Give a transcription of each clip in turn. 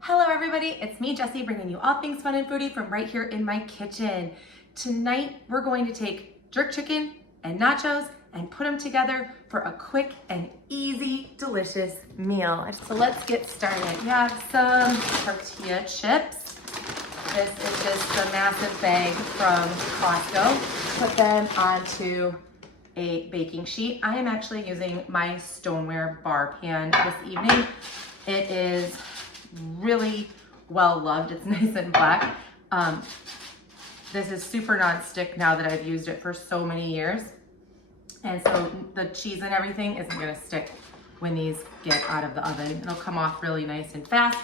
Hello everybody, it's me Jessie bringing you all things fun and foodie from right here in my kitchen. Tonight we're going to take jerk chicken and nachos and put them together for a quick and easy, delicious meal. So let's get started. We have some tortilla chips. This is just a massive bag from Costco. Put them onto a baking sheet. I am actually using my stoneware bar pan this evening. It is really well loved. It's nice and black. This is super non-stick now that I've used it for so many years. And so the cheese and everything isn't gonna stick when these get out of the oven. It'll come off really nice and fast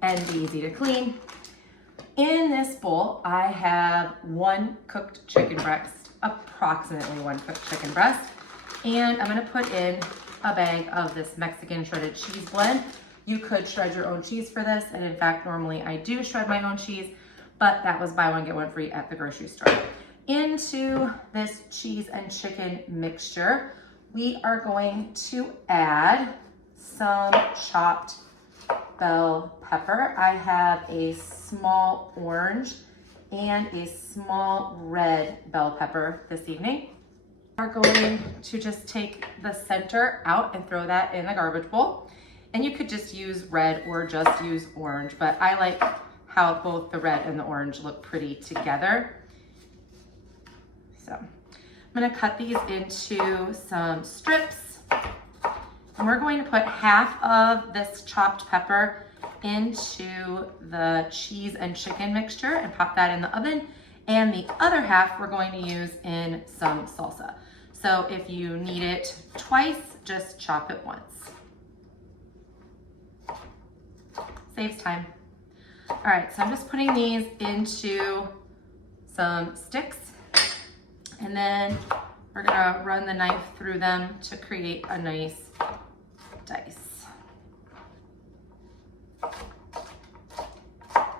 and be easy to clean. In this bowl, I have one cooked chicken breast, approximately one cooked chicken breast. And I'm gonna put in a bag of this Mexican shredded cheese blend. You could shred your own cheese for this, and in fact, normally I do shred my own cheese, but that was buy one, get one free at the grocery store. Into this cheese and chicken mixture, we are going to add some chopped bell pepper. I have a small orange and a small red bell pepper this evening. We're going to just take the center out and throw that in the garbage bowl. And you could just use red or just use orange, but I like how both the red and the orange look pretty together. So I'm gonna cut these into some strips. And we're going to put half of this chopped pepper into the cheese and chicken mixture and pop that in the oven. And the other half we're going to use in some salsa. So if you need it twice, just chop it once. Saves time. All right, so I'm just putting these into some sticks, and then we're gonna run the knife through them to create a nice dice.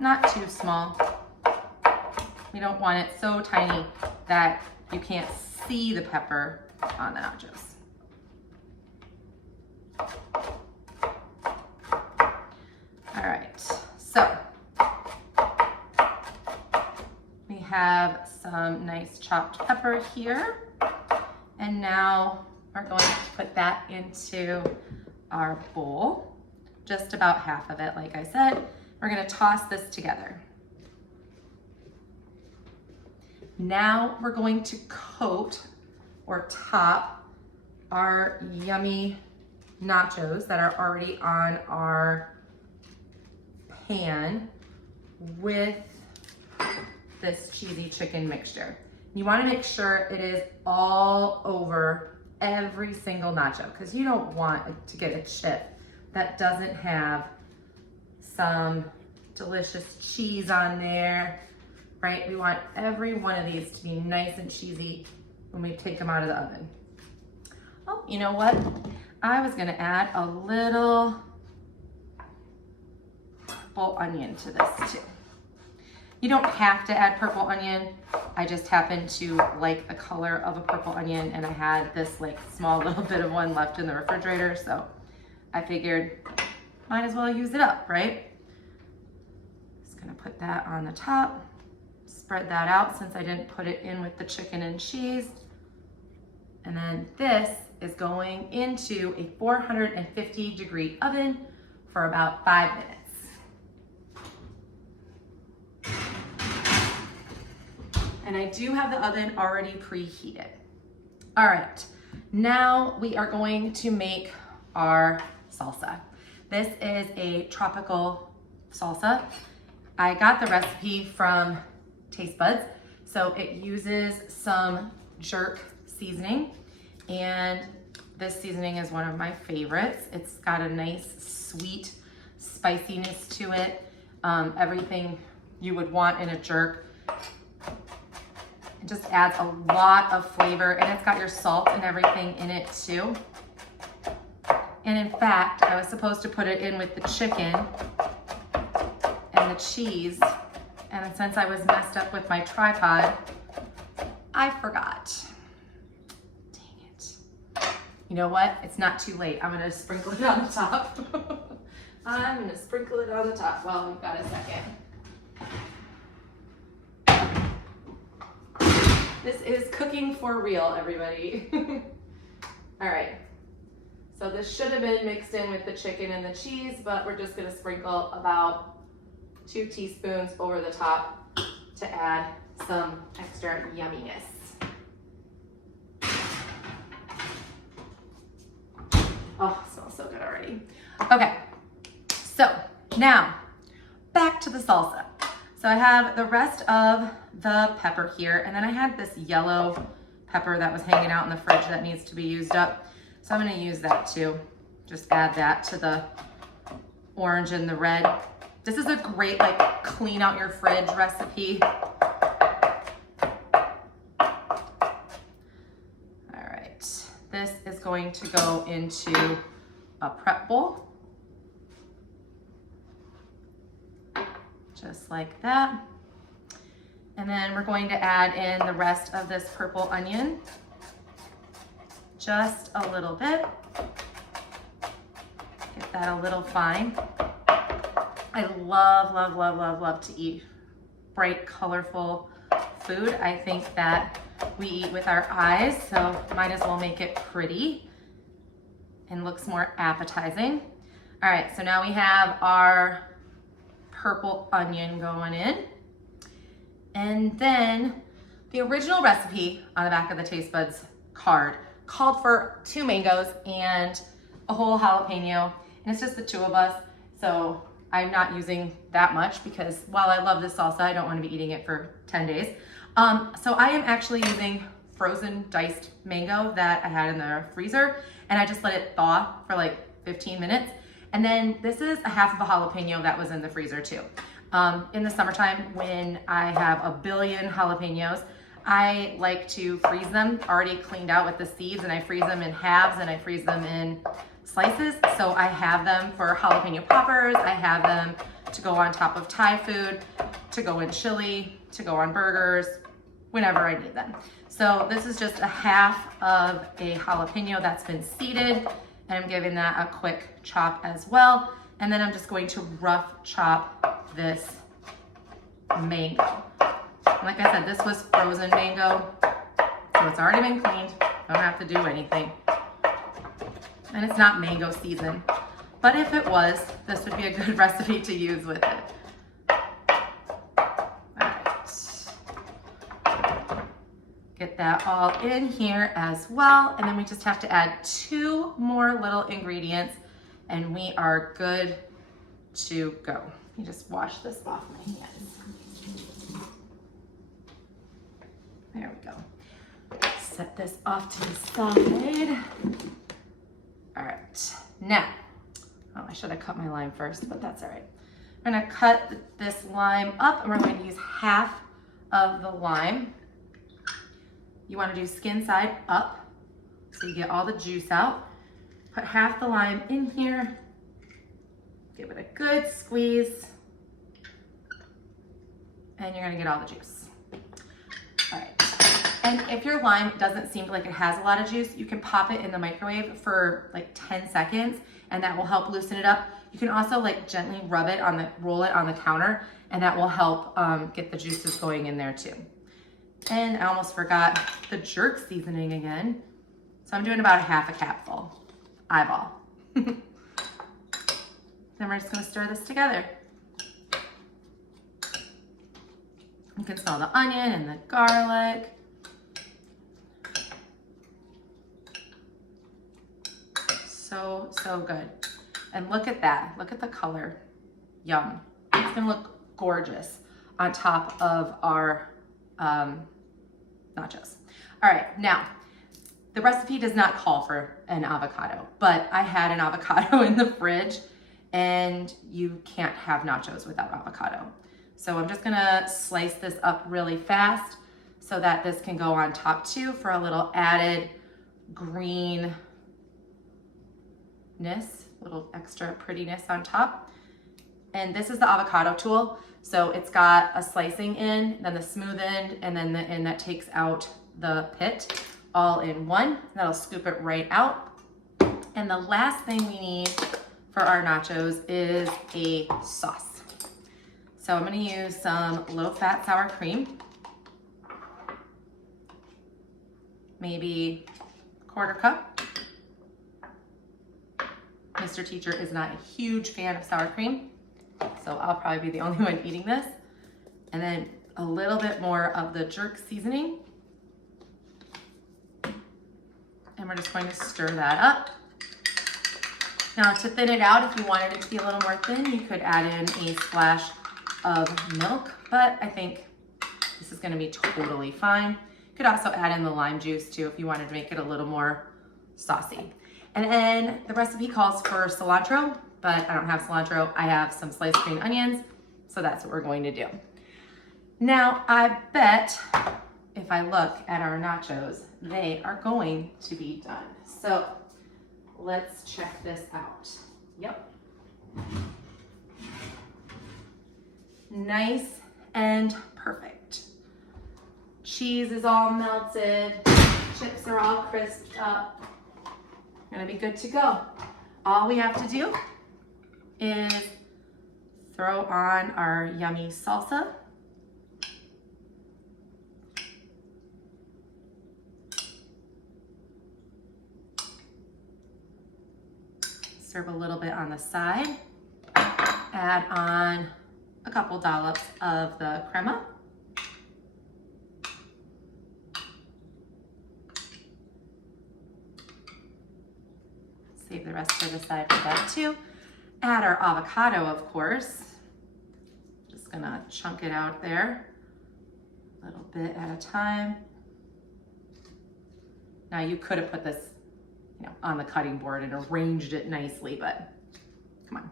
Not too small. We don't want it so tiny that you can't see the pepper on the nachos. All right, so we have some nice chopped pepper here. And now we're going to put that into our bowl. Just about half of it, like I said. We're gonna toss this together. Now we're going to coat or top our yummy nachos that are already on our pan with this cheesy chicken mixture. You want to make sure it is all over every single nacho, because you don't want to get a chip that doesn't have some delicious cheese on there, right? We want every one of these to be nice and cheesy when we take them out of the oven. Oh, you know what? I was gonna add a little purple onion to this too. You don't have to add purple onion. I just happen to like the color of a purple onion, and I had this like small little bit of one left in the refrigerator, so I figured might as well use it up, right? Just gonna put that on the top, spread that out since I didn't put it in with the chicken and cheese. And then this is going into a 450-degree oven for about 5 minutes. And I do have the oven already preheated. All right, now we are going to make our salsa. This is a tropical salsa. I got the recipe from Taste Buds. So it uses some jerk seasoning, and this seasoning is one of my favorites. It's got a nice sweet spiciness to it. Everything you would want in a jerk. It just adds a lot of flavor, and it's got your salt and everything in it too. And in fact, I was supposed to put it in with the chicken and the cheese, and since I was messed up with my tripod, I forgot. Dang it. You know what? It's not too late. I'm gonna sprinkle it on the top. I'm gonna sprinkle it on the top. Well, we've got a second. This is cooking for real, everybody. All right, so this should have been mixed in with the chicken and the cheese, but we're just gonna sprinkle about 2 teaspoons over the top to add some extra yumminess. Oh, it smells so good already. Okay, so now back to the salsa. So I have the rest of the pepper here, and then I had this yellow pepper that was hanging out in the fridge that needs to be used up. So I'm gonna use that too. Just add that to the orange and the red. This is a great like clean out your fridge recipe. All right, this is going to go into a prep bowl. Just like that. And then we're going to add in the rest of this purple onion. Just a little bit. Get that a little fine. I love, love, love, love, love to eat bright, colorful food. I think that we eat with our eyes, so might as well make it pretty and looks more appetizing. All right, so now we have our purple onion going in. And then the original recipe on the back of the Taste Buds card called for 2 mangoes and a whole jalapeno, and it's just the 2 of us. So I'm not using that much because while I love this salsa, I don't want to be eating it for 10 days. So I am actually using frozen diced mango that I had in the freezer, and I just let it thaw for like 15 minutes. And then this is a half of a jalapeno that was in the freezer too. In the summertime, when I have a billion jalapenos, I like to freeze them already cleaned out with the seeds, and I freeze them in halves and I freeze them in slices. So I have them for jalapeno poppers. I have them to go on top of Thai food, to go in chili, to go on burgers, whenever I need them. So this is just a half of a jalapeno that's been seeded, and I'm giving that a quick chop as well. And then I'm just going to rough chop this mango. Like I said, this was frozen mango, so it's already been cleaned. Don't have to do anything. And it's not mango season, but if it was, this would be a good recipe to use with it. All right. Get that all in here as well. And then we just have to add 2 more little ingredients and we are good to go. Let me just wash this off my hands. There we go. Set this off to the side. All right, now, oh, I should have cut my lime first, but that's all right. I'm gonna cut this lime up, and we're going to use half of the lime. You wanna do skin side up, so you get all the juice out. Put half the lime in here, give it a good squeeze, and you're gonna get all the juice. All right. And if your lime doesn't seem like it has a lot of juice, you can pop it in the microwave for like 10 seconds and that will help loosen it up. You can also like gently roll it on the counter, and that will help get the juices going in there too. And I almost forgot the jerk seasoning again. So I'm doing about a half a capful, eyeball. Then we're just gonna stir this together. You can smell the onion and the garlic. So, so good. And look at that, look at the color. Yum. It's gonna look gorgeous on top of our nachos. All right, now, the recipe does not call for an avocado, but I had an avocado in the fridge, and you can't have nachos without avocado. So I'm just gonna slice this up really fast so that this can go on top too for a little added greenness, little extra prettiness on top. And this is the avocado tool. So it's got a slicing end, then the smooth end, and then the end that takes out the pit all in one. That'll scoop it right out. And the last thing we need for our nachos is a sauce. So I'm gonna use some low-fat sour cream, maybe a 1/4 cup. Mr. Teacher is not a huge fan of sour cream, so I'll probably be the only one eating this. And then a little bit more of the jerk seasoning. And we're just going to stir that up. Now to thin it out, if you wanted it to be a little more thin, you could add in a splash of milk, but I think this is gonna be totally fine. You could also add in the lime juice too if you wanted to make it a little more saucy. And then the recipe calls for cilantro, but I don't have cilantro. I have some sliced green onions, so that's what we're going to do. Now, I bet if I look at our nachos, they are going to be done. So let's check this out. Yep. Nice and perfect. Cheese is all melted. Chips are all crisped up. Gonna be good to go. All we have to do is throw on our yummy salsa. Serve a little bit on the side. Add on a couple dollops of the crema. Save the rest to the side for that too. Add our avocado, of course. Just gonna chunk it out there, a little bit at a time. Now you could have put this, on the cutting board and arranged it nicely, but come on.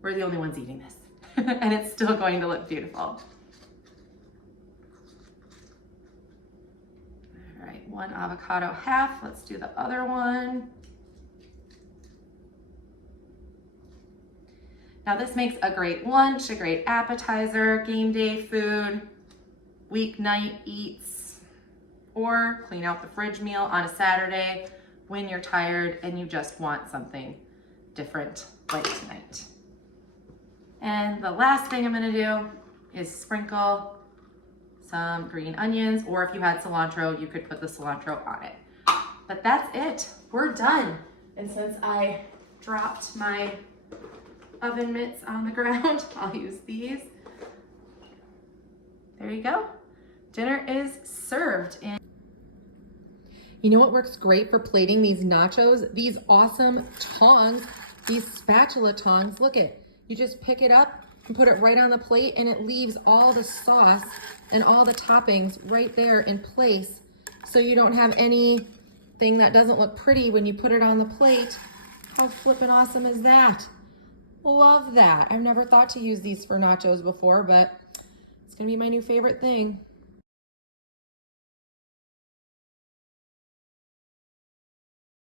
We're the only ones eating this, and it's still going to look beautiful. All right, one avocado half. Let's do the other one. Now this makes a great lunch, a great appetizer, game day food, weeknight eats, or clean out the fridge meal on a Saturday when you're tired and you just want something different like tonight. And the last thing I'm gonna do is sprinkle some green onions, or if you had cilantro, you could put the cilantro on it. But that's it, we're done. And since I dropped my oven mitts on the ground, I'll use these. There you go. Dinner is served. You know what works great for plating these nachos? These awesome tongs, these spatula tongs. Look it, you just pick it up and put it right on the plate, and it leaves all the sauce and all the toppings right there in place, so you don't have anything that doesn't look pretty when you put it on the plate. How flippin' awesome is that? Love that. I've never thought to use these for nachos before, but it's gonna be my new favorite thing.